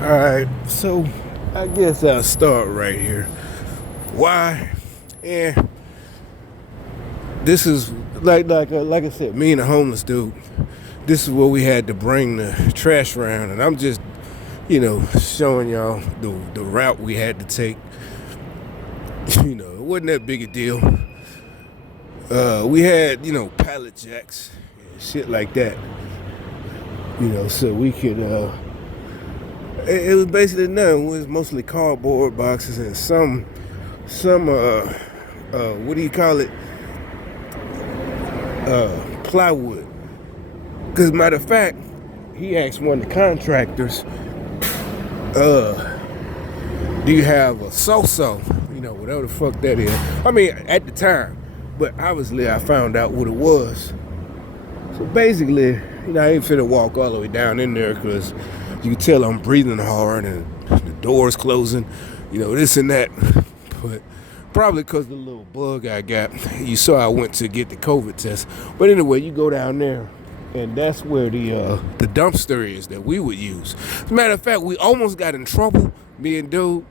All right, so I guess I'll start right here. Why? Yeah, this is like I said, me and a homeless dude. This is where we had to bring the trash around, and I'm just showing y'all the route we had to take. It wasn't that big a deal. We had pallet jacks and shit like that. So we could. It was basically nothing. It was mostly cardboard boxes and some what do you call it? Plywood. Because matter of fact, he asked one of the contractors, do you have a so-so? Whatever the fuck that is. I mean, at the time. But obviously I found out what it was. So basically, I ain't finna walk all the way down in there because you can tell I'm breathing hard and the door's closing, this and that. But probably because the little bug I got. You saw I went to get the COVID test. But anyway, you go down there, and that's where the dumpster is that we would use. As a matter of fact, we almost got in trouble, me and dude,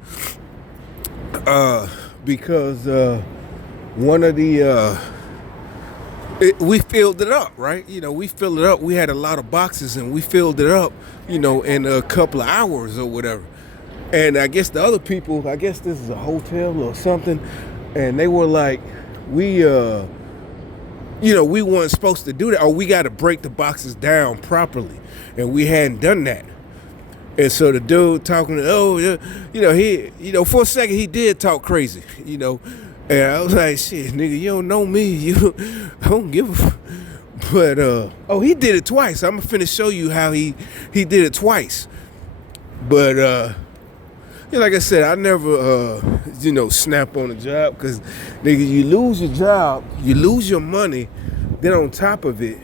because one of the we filled it up, right? We filled it up. We had a lot of boxes, and we filled it up, in a couple of hours or whatever. And I guess the other people, I guess this is a hotel or something, and they were like, we weren't supposed to do that, or we got to break the boxes down properly, and we hadn't done that. And so the dude talking, he, for a second he did talk crazy, and I was like, shit, nigga, you don't know me, I don't give a. But he did it twice. I'm finna show you how he did it twice. But like I said, I never, snap on a job because, nigga, you lose your job, you lose your money, then on top of it,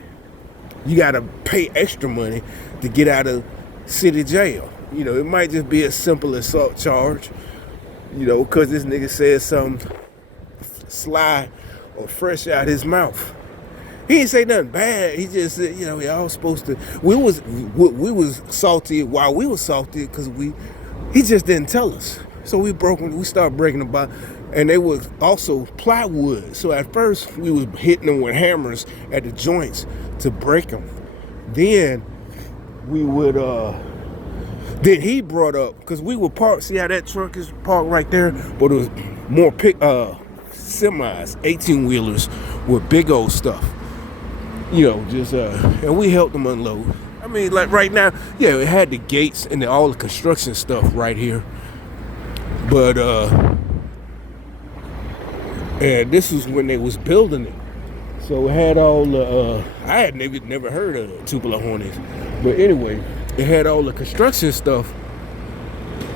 you got to pay extra money to get out of city jail. It might just be a simple assault charge, because this nigga said something sly or fresh out his mouth. He didn't say nothing bad. He just said, y'all supposed to. We was salty while we was salty because he just didn't tell us. So we started breaking them by, and they was also plywood. So at first we was hitting them with hammers at the joints to break them. Then we would, then he brought up, because we were parked, see how that truck is parked right there? But it was more semis, 18-wheelers with big old stuff. And we helped them unload. I mean, like right now, yeah, it had the gates and all the construction stuff right here. But, and this was when they was building it. So it had all the, I had never heard of Tupelo Hornets. But anyway, it had all the construction stuff,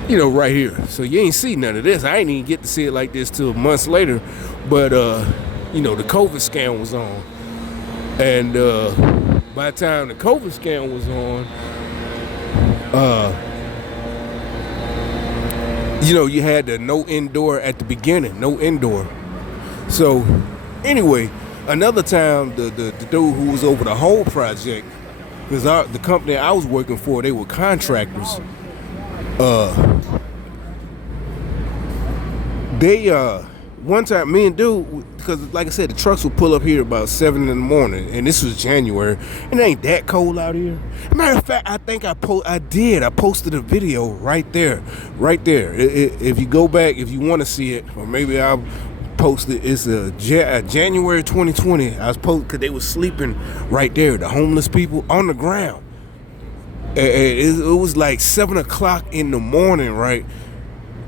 right here. So you ain't see none of this. I ain't even get to see it like this till months later. But, the COVID scam was on. And by the time the COVID scam was on, you had the no indoor at the beginning, no indoor. So anyway, another time, the dude who was over the whole project, because the company I was working for, they were contractors. One time, me and dude, because like I said, the trucks would pull up here about 7 in the morning, and this was January. It ain't that cold out here. Matter of fact, I think I posted a video right there. If you go back, if you want to see it, or maybe I'll post it. It's January 2020. I was posting because they were sleeping right there, the homeless people on the ground. It was like 7 o'clock in the morning, right?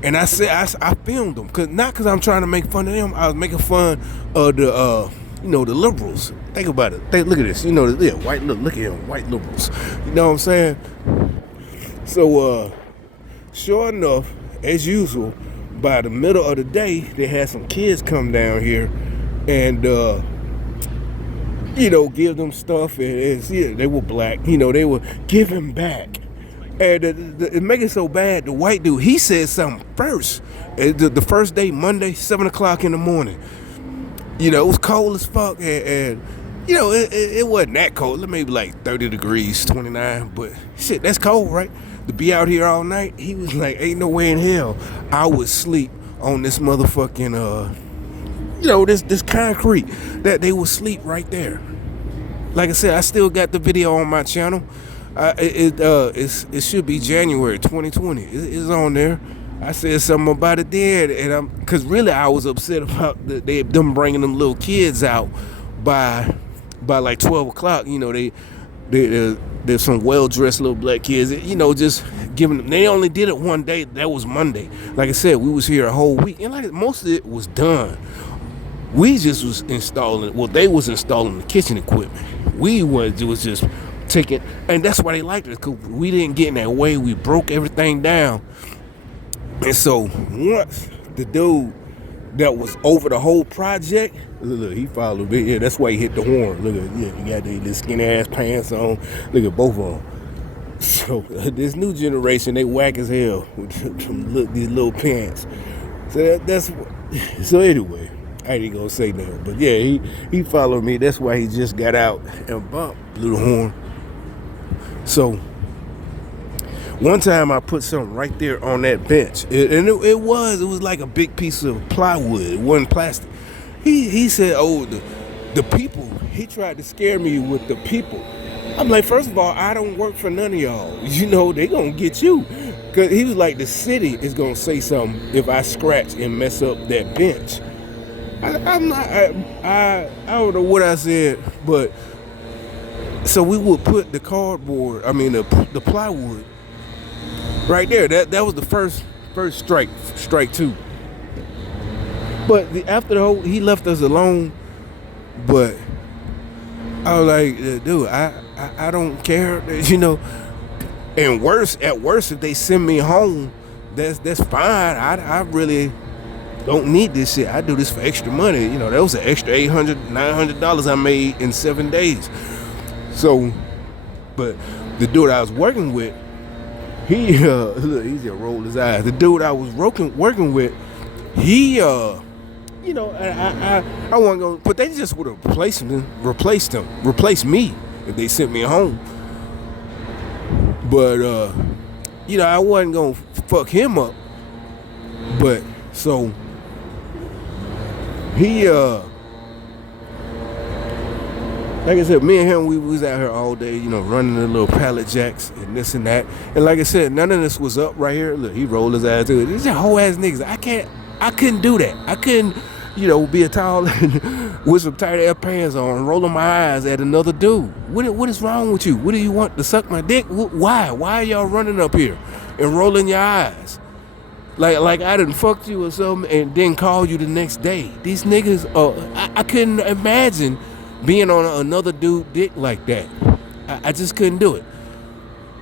And I said I filmed them, not because I'm trying to make fun of them. I was making fun of the the liberals. Think about it. Look at this. White look at them, white liberals. You know what I'm saying? So sure enough, as usual, by the middle of the day, they had some kids come down here and give them stuff, and they were black. They were giving back. And it make it so bad, the white dude, he said something first. The first day, Monday, 7 o'clock in the morning. It was cold as fuck, and it wasn't that cold. Maybe like 30 degrees, 29, but shit, that's cold, right? to be out here all night, he was like, ain't no way in hell I would sleep on this motherfucking, this concrete, that they would sleep right there. Like I said, I still got the video on my channel. It should be January 2020. It's on there. I said something about it then, and because really I was upset about them bringing them little kids out by like 12 o'clock. There's some well-dressed little black kids, just giving them. They only did it one day. That was Monday. Like I said, we was here a whole week, and like most of it was done. We just was installing. Well, they was installing the kitchen equipment. We was just taking, and that's why they liked it, because we didn't get in that way. We broke everything down. And so once the dude that was over the whole project, look, he followed me. Yeah, that's why he hit the horn. Look at, he got these skinny ass pants on. Look at both of them. So this new generation, they whack as hell with these little pants. So anyway, I ain't gonna say nothing. But yeah, he followed me. That's why he just got out and bumped, blew the horn. So one time I put something right there on that bench, and it was like a big piece of plywood. It wasn't plastic. He said, "Oh, the people." He tried to scare me with the people. I'm like, first of all, I don't work for none of y'all. They gonna get you. Cause he was like, the city is gonna say something if I scratch and mess up that bench. I don't know what I said, but so we would put the cardboard. I mean the plywood. Right there, that was the first strike two. But after the whole, he left us alone. But I was like, dude, I don't care, And at worst, if they send me home, that's fine. I really don't need this shit. I do this for extra money. That was an extra $800, $900 I made in 7 days. So, but the dude I was working with, he just rolled his eyes. The dude I was working with, he I wasn't gonna, but they just would have replaced me if they sent me home. But I wasn't gonna fuck him up. But so he like I said, me and him, we was out here all day, running the little pallet jacks and this and that. And like I said, none of this was up right here. Look, he rolled his ass to it. These are whole ass niggas. I couldn't do that. I couldn't, be a towel with some tight ass pants on, rolling my eyes at another dude. What is wrong with you? What do you want, to suck my dick? Why? Why are y'all running up here and rolling your eyes? Like I done fucked you or something and then call you the next day. These niggas, I couldn't imagine being on another dude dick like that. I just couldn't do it.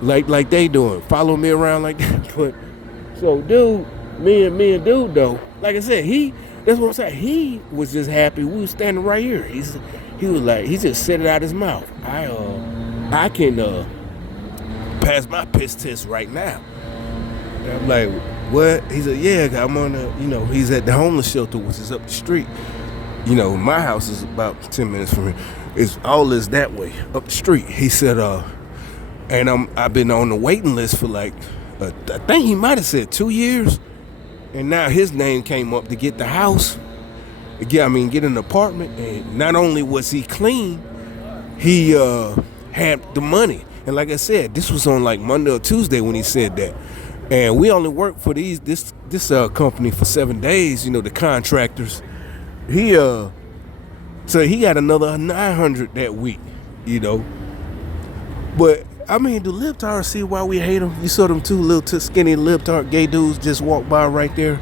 Like they doing. Follow me around like that. But so dude, me and dude though, like I said, that's what I'm saying. He was just happy. We was standing right here. He was like, he just said it out his mouth. I can pass my piss test right now. And I'm like, what? He said, yeah, I'm on he's at the homeless shelter, which is up the street. My house is about 10 minutes from here. It's all this that way, up the street. He said, and I've been on the waiting list for like, I think he might have said 2 years. And now his name came up to get the house. Get an apartment. And not only was he clean, he had the money. And like I said, this was on like Monday or Tuesday when he said that. And we only worked for this company for 7 days, the contractors. So he got another 900 that week, But I mean, do libtards see why we hate them? You saw them two little skinny libtard gay dudes just walk by right there,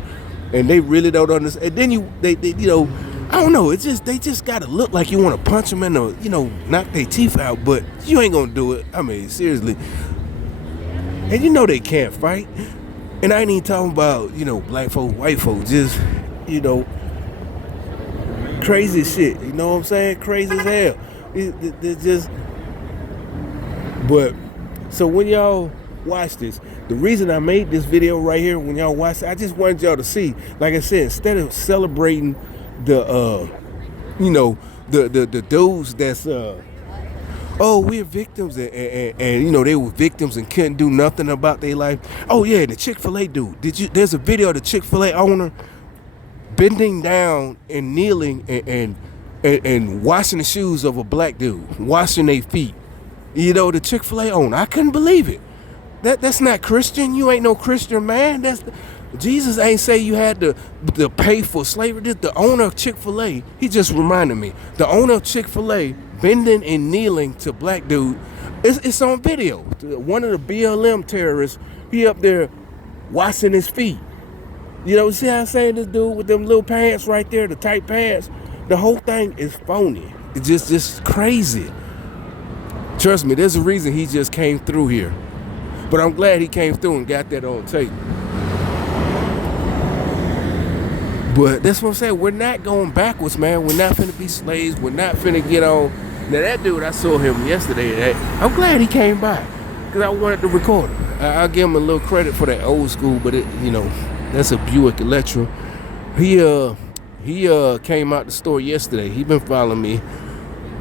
and they really don't understand. And then they I don't know. They just gotta look like you want to punch them in the knock their teeth out, but you ain't gonna do it. I mean, seriously. And they can't fight. And I ain't even talking about black folk, white folk, just crazy shit, you know what I'm saying? Crazy as hell. It's just, but, so when y'all watch this, the reason I made this video right here, when y'all watch it, I just wanted y'all to see, like I said, instead of celebrating the dudes that's oh, we're victims, and you know they were victims and couldn't do nothing about their life. Oh yeah, the Chick-fil-A dude. There's a video of the Chick-fil-A owner bending down and kneeling and washing the shoes of a black dude, washing their feet. You know, the Chick-fil-A owner. I couldn't believe it. That's not Christian. You ain't no Christian, man. Jesus ain't say you had to pay for slavery. The owner of Chick-fil-A, he just reminded me. The owner of Chick-fil-A bending and kneeling to black dude. It's on video. One of the BLM terrorists, he up there washing his feet. You know, see how I'm saying, this dude with them little pants right there, the tight pants? The whole thing is phony. It's just crazy. Trust me, there's a reason he just came through here. But I'm glad he came through and got that on tape. But that's what I'm saying. We're not going backwards, man. We're not finna be slaves. We're not finna get on. Now, that dude, I saw him yesterday. I'm glad he came by because I wanted to record him. I'll give him a little credit for that old school, but that's a Buick Electra. He came out the store yesterday. He been following me.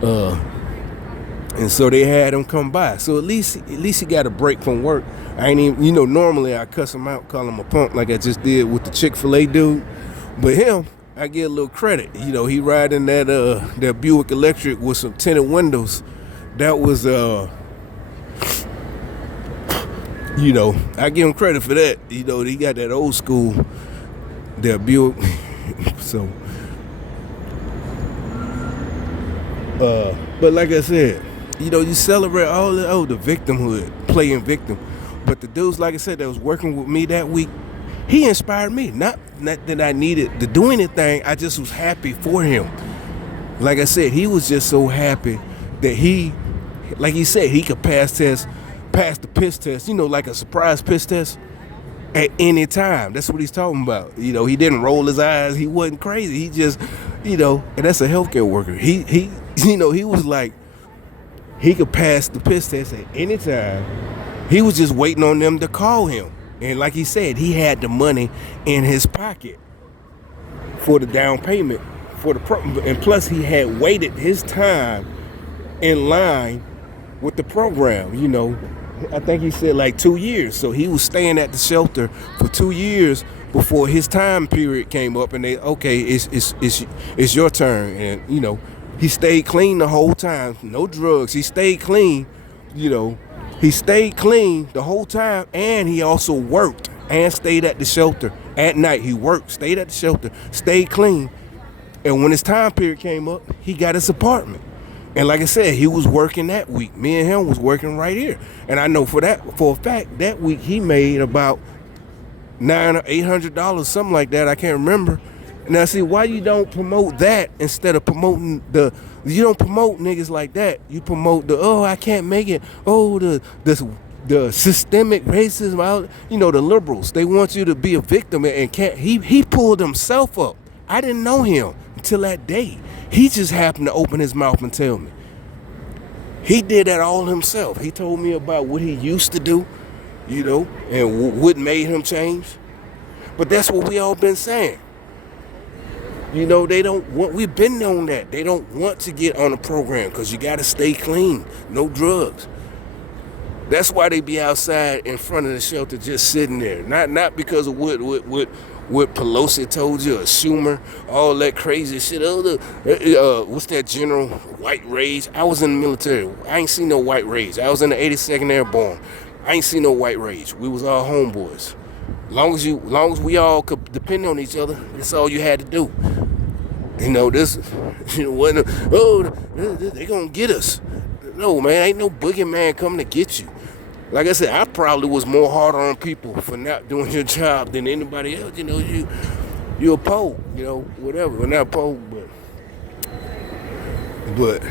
And so they had him come by. So at least he got a break from work. I ain't even, normally I cuss him out, call him a punk like I just did with the Chick-fil-A dude. But him, I get a little credit. He riding that Buick Electric with some tinted windows. That was, I give him credit for that. He got that old school, that Buick. So, but like I said, you celebrate all the victimhood, playing victim. But the dudes, like I said, that was working with me that week, he inspired me. Not that I needed to do anything. I just was happy for him. Like I said, he was just so happy that he, like he said, he could pass the piss test, like a surprise piss test at any time. That's what he's talking about. He didn't roll his eyes. He wasn't crazy. He just, and that's a healthcare worker. He was like, he could pass the piss test at any time. He was just waiting on them to call him. And like he said, he had the money in his pocket for the down payment for the program. And plus he had waited his time in line with the program, I think he said like 2 years. So he was staying at the shelter for 2 years before his time period came up, and it's your turn. And he stayed clean the whole time, no drugs. He stayed clean, He stayed clean the whole time, and he also worked and stayed at the shelter at night. He worked, stayed at the shelter, stayed clean. And when his time period came up, he got his apartment. And like I said, he was working that week. Me and him was working right here. And I know for a fact, that week he made about $900 or $800, something like that. I can't remember. Now, see, why you don't promote that instead of promoting you don't promote niggas like that. You promote I can't make it. The systemic racism, the liberals. They want you to be a victim and can't. He pulled himself up. I didn't know him until that day. He just happened to open his mouth and tell me. He did that all himself. He told me about what he used to do, and what made him change. But that's what we all been saying. They don't want, we've been on that. They don't want to get on the program because you got to stay clean, no drugs. That's why they be outside in front of the shelter just sitting there. Not because of what Pelosi told you or Schumer, all that crazy shit. What's that general white rage? I was in the military. I ain't seen no white rage. I was in the 82nd Airborne. I ain't seen no white rage. We was all homeboys. Long as we all could depend on each other, that's all you had to do. This, wasn't, they gonna get us. No, man, ain't no boogeyman coming to get you. Like I said, I probably was more hard on people for not doing your job than anybody else. You a Poe, whatever. Well, not Poe, but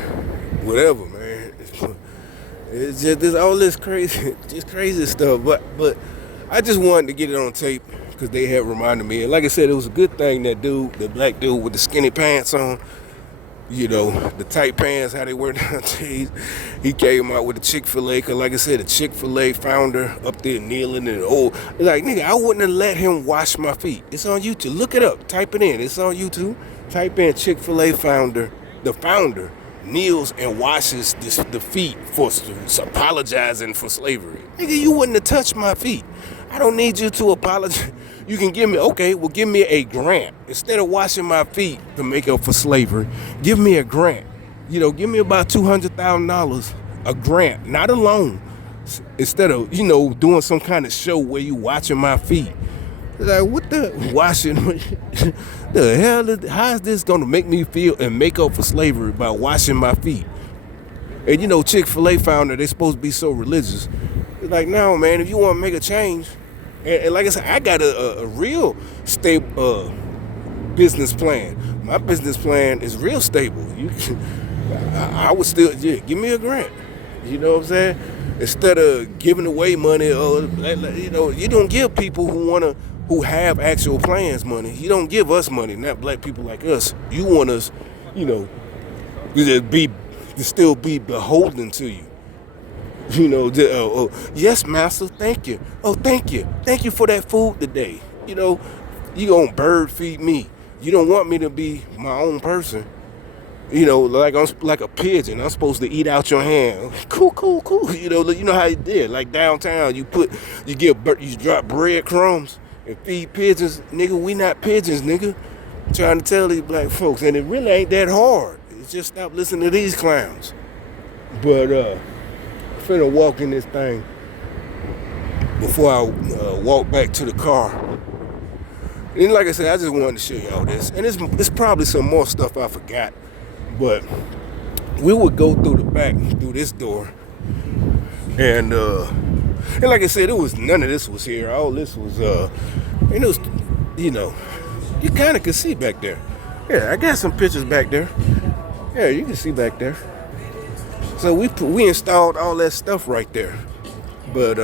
whatever, man. It's just all this crazy stuff. But I just wanted to get it on tape because they had reminded me. And like I said, it was a good thing that the black dude with the skinny pants on, the tight pants, how they wear nowadays, he came out with the Chick-fil-A. Because like I said, the Chick-fil-A founder up there kneeling and like, nigga, I wouldn't have let him wash my feet. It's on YouTube. Look it up. Type it in. It's on YouTube. Type in Chick-fil-A founder, the founder, kneels and washes the feet for apologizing for slavery. Nigga, you wouldn't have touched my feet. I don't need you to apologize. You can give me, okay, well, give me a grant. Instead of washing my feet to make up for slavery, give me a grant. You know, give me about $200,000, a grant, not a loan. Instead of, you know, doing some kind of show where you watching my feet. Like, what the washing? The hell? How is this going to make me feel and make up for slavery by washing my feet? And you know, Chick-fil-A found that they're supposed to be so religious. It's like, no, man, if you want to make a change, and like I said, I got a real stable business plan. My business plan is real stable. I would still, give me a grant. You know what I'm saying? Instead of giving away money, or you know, you don't give people who have actual plans money. You don't give us money, not black people like us. You want us, you know, to still be beholden to you. You know, yes, master, thank you. Oh, thank you for that food today. You know, you gonna bird feed me. You don't want me to be my own person. You know, like I'm like a pigeon. I'm supposed to eat out your hand. Cool. You know how you did. Like downtown, you drop breadcrumbs and feed pigeons. Nigga, we not pigeons, nigga. I'm trying to tell these black folks, and it really ain't that hard. It's just stop listening to these clowns. But I'm finna walk in this thing before I walk back to the car. And like I said, I just wanted to show y'all this. And it's probably some more stuff I forgot. But we would go through the back, through this door. And like I said, none of this was here. All this was, and it was, you know, you kind of could see back there. Yeah, I got some pictures back there. Yeah, you can see back there. So we installed all that stuff right there. But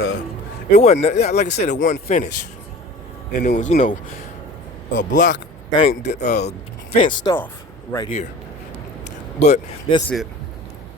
it wasn't, like I said, it wasn't finished. And it was, you know, a block thing fenced off right here. But that's it.